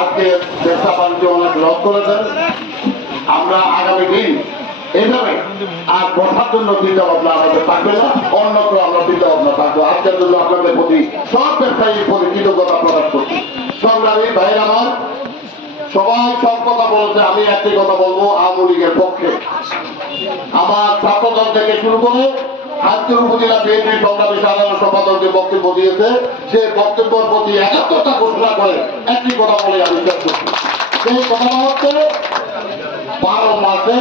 আজকে ব্যবসা বাণিজ্য অনেক লস করেছেন। আমরা আগামী দিন এভাবে আর বসার জন্য চিন্তা ভাবনা আমাদের থাকবে না, অন্যত্র আমরা চিন্তা ভাবনা থাকব। আজকের জন্য আপনাদের প্রতি সব ব্যবসায়ীর প্রতি কৃতজ্ঞতা প্রকাশ করছি। সংগ্রামী ভাইয়ের আমার সবাই সব কথা বলেছে, আমি একটি কথা বলব, আওয়ামী লীগের পক্ষে। আমার ছাত্রদল থেকে শুরু করে হাজপুর উপজেলা বিএনপি সংগ্রামী সাধারণ সম্পাদক যে বক্তব্য দিয়েছে, সে বক্তব্যের প্রতি একাত্মতা ঘোষণা করে একটি কথা বলে আমি শেষ করছি। সেই কথাটা হচ্ছে, বারো মাসে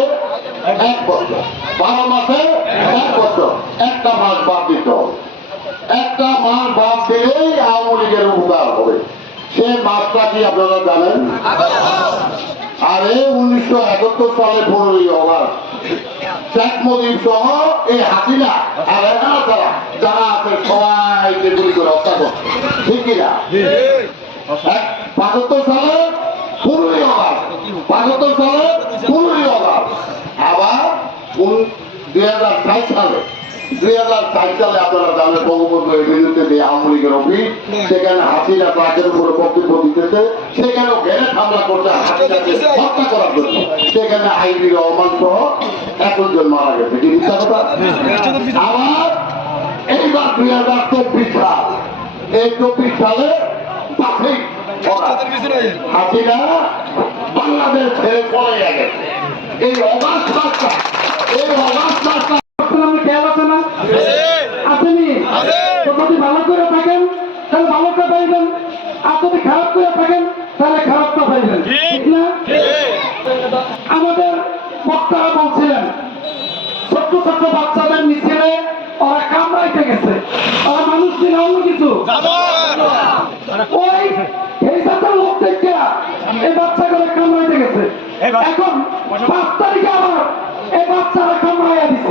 এক বছর। বারো মাসে এক বছর। একটা মাস বাদ দিতে হবে। একটা মাস বাদ দিলেই আওয়ামী লীগের উপকার হবে। সে মাসটা কি আপনারা জানেন? আরে উনিশশো একাত্তর সালে পনেরোই অগাস্ট। শেখ মুজিব সহ এই হাসিনা আর যারা যারা আছে সবাইকে গুলি করে হত্যা করছে। ঠিক কিনা? সালে পাঁচাত্তর সালে অগাস্ট আবার দুই হাজার ষাট সালে দুই হাজার ষাট সালে আপনারা জানেন বঙ্গবন্ধু বিরুদ্ধে যে আওয়ামী লীগের অফিস সেখানে হাসিনা ট্রাকের উপরে বক্তব্য দিতেছে সেখানেও ঘেরে হামলা করছে হাসিনাকে হত্যা করার জন্য। সেখানে আইনি রহমান সহ একজন মারা গেছে। কি মিথ্যা কথা? আবার এইবার দুই হাজার চব্বিশ সাল এই চব্বিশ সালে পাশেই হাসিনা বাংলাদেশ ছেড়ে পড়ে গেছে। এই অবাধ এই অবাধ মাসটা খেয়াল আছে না? আসেনি? যদি ভালো করে থাকেন তাহলে ভালোটা পাইবেন আর যদি খারাপ করে থাকেন তাহলে খারাপটা পাইবেন ঠিক না আমাদের বক্তারা বলছিলেন ছোট্ট ছোট্ট বাচ্চাদের মিছিলে ওরা কামড়াইতে গেছে ওরা মানুষ ছিল অন্য কিছু ওই এই জাতের লোক দেখে এই বাচ্চাগুলো কামড়াইতে গেছে এখন পাঁচ তারিখে আবার এই বাচ্চারা কামড়াইয়া দিছে কারা কামড়াইছে কারা?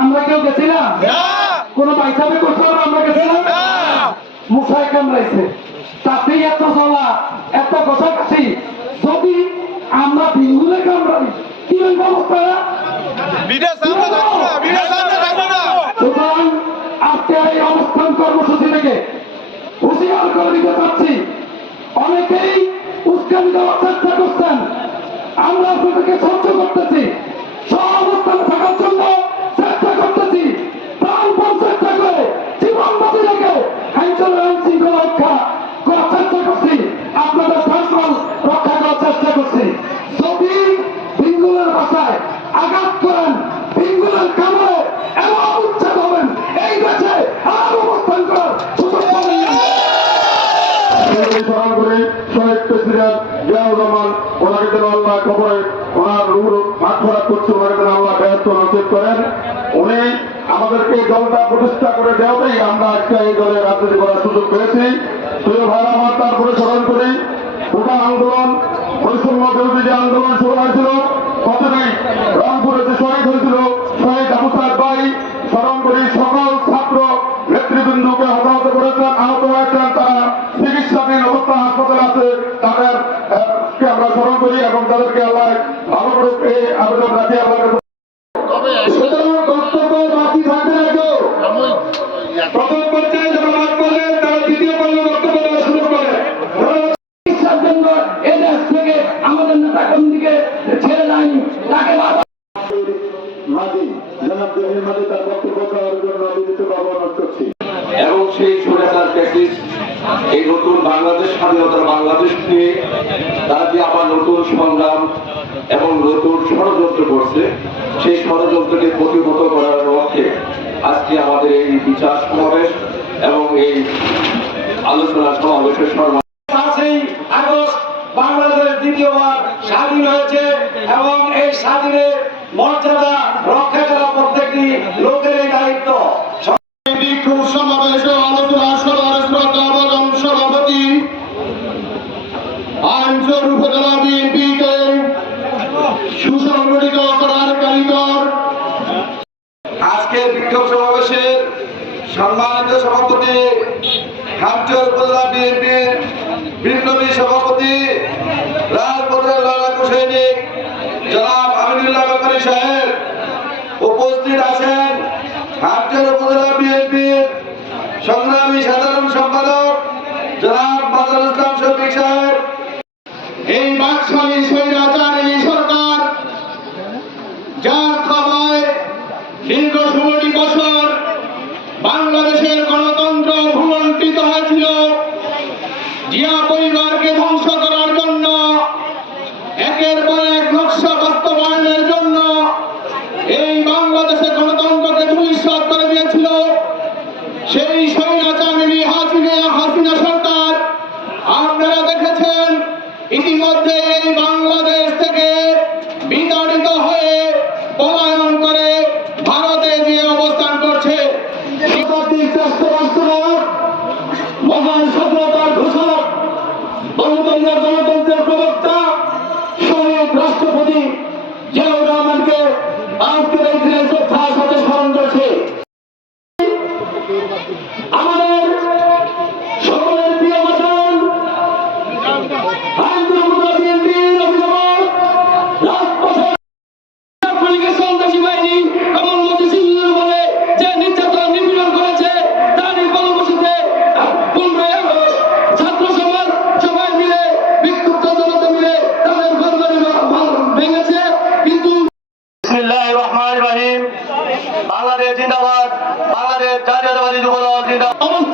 আমরা কেউ গেছিলাম? কোন বাইসাবে করতে আমরা গেছিলাম? মুসাই কামড়াইছে। তাতেই এত জ্বলা এত কষাকাছি যদি আমরা বিঙ্গুলে কামড়াই কি হইব অবস্থা? বিদেশ আমরা থাকব না বিদেশ আমরা থাকব না। সুতরাং আজকে এই অবস্থান কর্মসূচি থেকে হুঁশিয়ার করে দিতে চাচ্ছি। অনেকেই উস্কানি দেওয়ার চেষ্টা করছেন। আমরা আপনাদেরকে সাহায্য করতেছি। সব অবস্থানে থাকার জন্য যেন আল্লাহ খবরে ওনার রূপ মাঠ করছে ওনাকে যেন আল্লাহ ব্যস্ত নসিব করেন। উনি আমাদেরকে দলটা প্রতিষ্ঠা করে দেওয়াতেই আমরা আজকে এই দলে রাজনীতি করার সুযোগ পেয়েছি। প্রিয় ভাই আমার তারপরে স্মরণ করি গোটা আন্দোলন, বৈষম্য বিরোধী যে আন্দোলন শুরু হয়েছিল। প্রথমেই রংপুরে যে শহীদ হয়েছিল, শহীদ আবু সাহেব ভাই, স্মরণ করি, সকল ছাত্র নেতৃবৃন্দকে হতাহত করেছেন, আহত হয়েছেন তারা। চিকিৎসাধীন অবস্থা হাসপাতাল আছে তাদের আহ, কে আমরা স্মরণ করি এবং তাদেরকে আল্লাহ ভালো করে এই আবেদন রাখি আল্লাহ সুতরাং বক্তব্য বাকি থাকবে না কেউ প্রথম পর্যায়ে যারা মাঠ করলেন তারা দ্বিতীয় পর্যায়ে বক্তব্য দেওয়া শুরু করে। চিকিৎসার জন্য এ দেশ থেকে আমাদের নেতা কর্মীকে ছেড়ে যায়নি তাকে বারবার জনাব জহির মাঝি তার বক্তব্য দেওয়ার জন্য বিনীত অনুরোধ করছি। এবং সেই প্যাকেজ এই নতুন বাংলাদেশ, স্বাধীনতার বাংলাদেশ নিয়ে তারা যে আবার নতুন সংগ্রাম এবং নতুন ষড়যন্ত্র করছে, সেই ষড়যন্ত্রকে প্রতিহত করার লক্ষ্যে আজকে আমাদের এই বিচার সমাবেশ এবং এই আলোচনা সমাবেশের সর্ব বাংলাদেশ দ্বিতীয়বার স্বাধীন হয়েছে এবং এই স্বাধীনের মর্যাদা সৈনিক জনাব আমিনুল্লাহ ব্যাপারী সাহেব উপস্থিত আছেন। খামচর উপজেলা বিএনপির সংগ্রামী সাধারণ সম্পাদক জনাব বাদল ইসলাম শফিক সাহেব। এই বাকশালী স্বৈরাচারী সরকার, যার খাবায় দীর্ঘ ষোলোটি বছর বাংলাদেশের গণতন্ত্র ভূমণ্ডিত হয়েছিল, জিয়া পলায়ন করে ভারতে যে অবস্থান করছে। মহান স্বাধীনতার ঘোষণা বাংলাদেশের গণতন্ত্রের প্রবক্তা শহীদ রাষ্ট্রপতি জিয়াউর রহমানকে আজকের এই দিনে শ্রদ্ধার সাথে স্মরণ করছে। আমাদের সকলের প্রিয় বচন Bahçede.